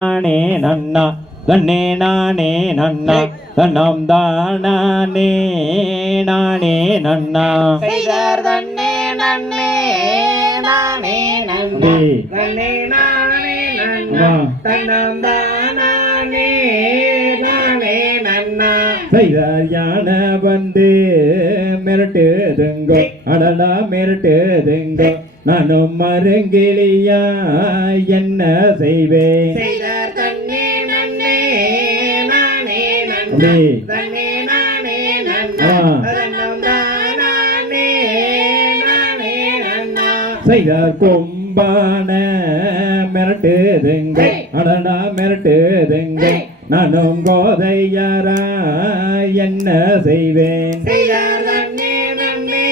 நானே நன்னா தன்னே நானே நன்னா தன்னம் தானே நானே நன்னா செய்தார் தன்னே நன்னே நானே நன்னா தன்னே நானே நன்னா தன்னம் தானே நானே நன்னா செய்தார் யானை வந்து மிரட்டுதுங்கோ அடலா மிரட்டுதுங்கோ நானும் மருங்கிலியா என்ன செய்வேன் செய்தார் தன்னே நன்னே நானே நன்னா தன்னே நானே நன்னா தன்னம் தானே நானே நன்னா செய்தார் கொம்பான மிரட்டுதுங்க அடடா மிரட்டுதுங்க நானும் கோதையாரா என்ன செய்வேன் செய்தார் தன்னே நன்னே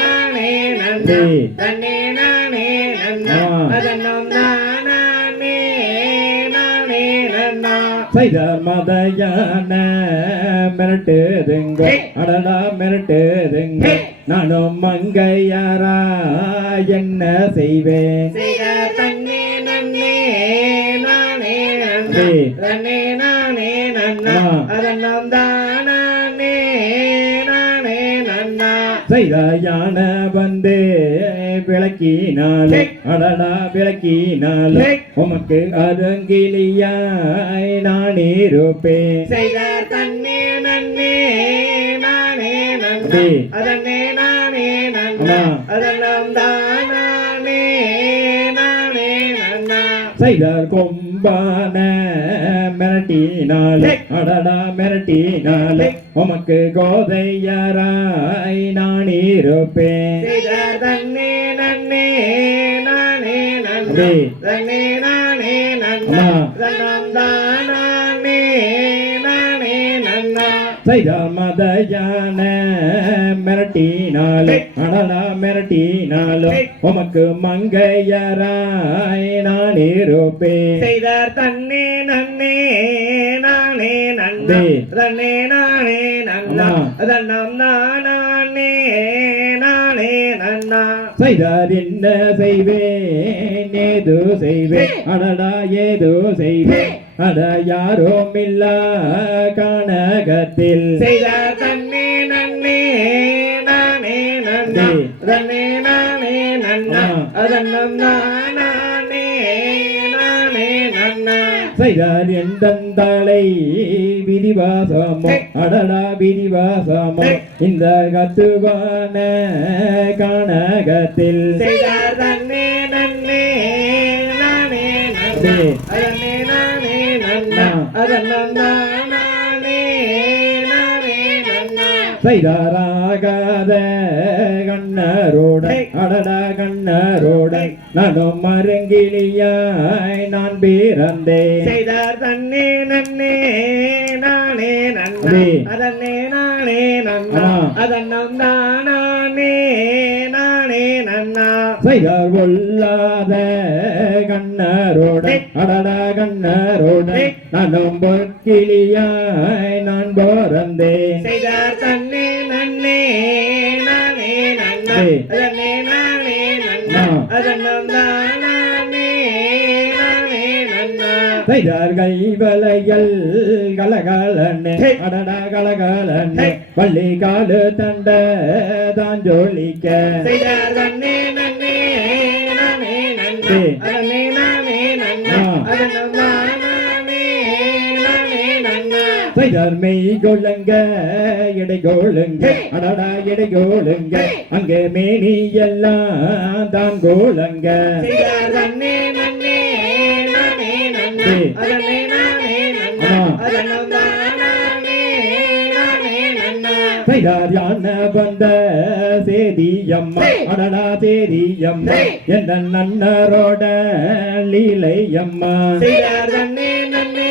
நானே நன்னா தன்னே நானே நன்னா தன்னம் தானே நானே நன்னா செய்தார் மதையான மிரட்டுதுங்க அடடா மிரட்டுதுங்க நானும் மங்கையாரா என்ன செய்வேன் செய்தார் தன்னே நன்னே நானே நன்னா தன்னே நானே நன்னா தன்னம் தானே நானே நன்னா செய்தார் யானை வந்து விளக்கினாலே அடடா விளக்கினாலே உமக்கு அருங்கிலியாய் நான் இருப்பேன் செய்தார் தன்னே நன்னே நானே நன்னா அதன்னே நானே நன்னா அதன்னம் தானே நானே நன்னா செய்தார் கொம்பான மிரட்டினாலே அடடா மிரட்டினாலே உமக்கு கோதையாராய் நான் இருப்பேன் செய்தார் தன்னே நன்னே நானே நன்னா தன்னே நானே நன்னா தன்னம் தானே நானே நன்னா செய்தார் மதையான மிரட்டினாலே அடலா மிரட்டினாலோ உமக்கு மங்கையராய் நான் இருப்பேன் செய்தார் தன்னே நன்னே நானே நன்னா தன்னே நானே நன்னா தன்னம் தானே நானே நன்னா செய்தார் என்ன செய்வேன் ஏதோ செய்வேன் அடடா ஏதோ செய்வேன் அட யாரும் இல்ல கனகத்தில் செய்தார் தன்னே நன்னே நானே நன்னா தன்னே நானே நன்னா அதன்னம் தானே நானே நன்னா செய்தார் எந்தந்தாளை விரிவாசமோ அடடா விரிவாசமோ இந்த கத்துவான கனகத்தில் செய்தார் தன்னே நன்னே நானே நன்னா அதன்னே நானே நன்னா அதன்னம் தானே நானே நன்னா செய்தாராகாத கண்ணரோட அடடா கண்ணரோட நானும் மருங்கிலியாய் நான் பிறந்தேன் செய்தார் தன்னே நன்னே நானே நன்னா அதன்னே நானே நன்னா அதன்னம் தானே நானே நன்னா செய்தார் கொள்ளாத கண்ணரோட அடடா கண்ணரோட நானும் பொற்கிளியாய் நான் பிறந்தேன் செய்தார் தன்னே நன்னே நானே நன்னா அதன்னே நானே நன்னா அதன்னம் தானே நானே நன்னா செய்தார் கைவலைகள் கலகலன்னு அடடா கலகலன்னு பள்ளி காலு தண்ட தான் ஜோலிக்க செய்தார் தன்னே நன்னே நானே நன்னா அதன்னே நானே நன்னா அதன்னம் தானே நானே நன்னா செய்தார் மெய் கொள்ளுங்க இடை கோளுங்க அடடா இடை கோளுங்க அங்கே மேனி எல்லாம் தான் கோளுங்க செய்தார் தன்னே நன்னே நானே நன்னா அதன்னே நானே நன்னா அதன்னம் தானே நானே நன்னா செய்தார் யானை வந்த சேதியம்மா அடடா சேதியம்மா என்ற நன்னரோட லீலையம்மா செய்தார் தன்னே நன்னே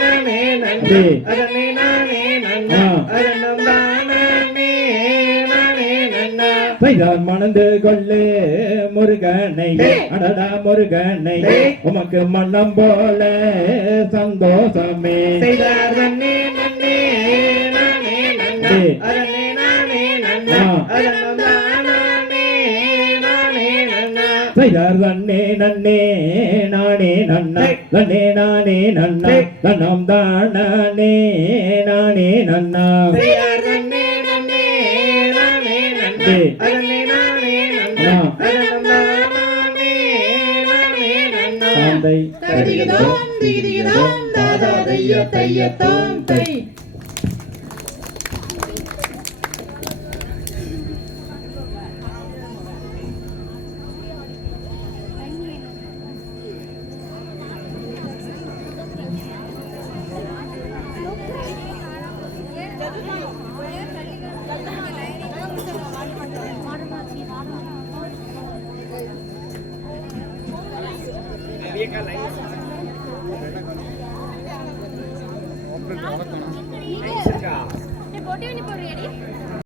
நானே நன்னா அதன்னே நானே நன்னா அதன்னம் தானே நானே நன்னா செய்தார் மணந்து கொள்ளு முருகனை அடடா முருகனை உமக்கு மன்னம் போல சந்தோஷமே செய்தார் தன்னே நன்னே நானே நன்னா அதன்னே நானே நன்னா அதன்னம் தானே நானே நன்னா செய்தார் செய்யார் தன்னே நன்னே நானே நன்னா நன்னே நானே நன்னா நன்னம் தானே நானே நன்னா செய்யார் நன்னே நன்னே நானே நன்னா அதனே நானே நன்னா அதனம் நானே நானே நன்னா தாந்தை தரிகிதோம் திகிதிகிதோம் தாதா தைய தையத்தோம் தை போட்டி போடுறியாடி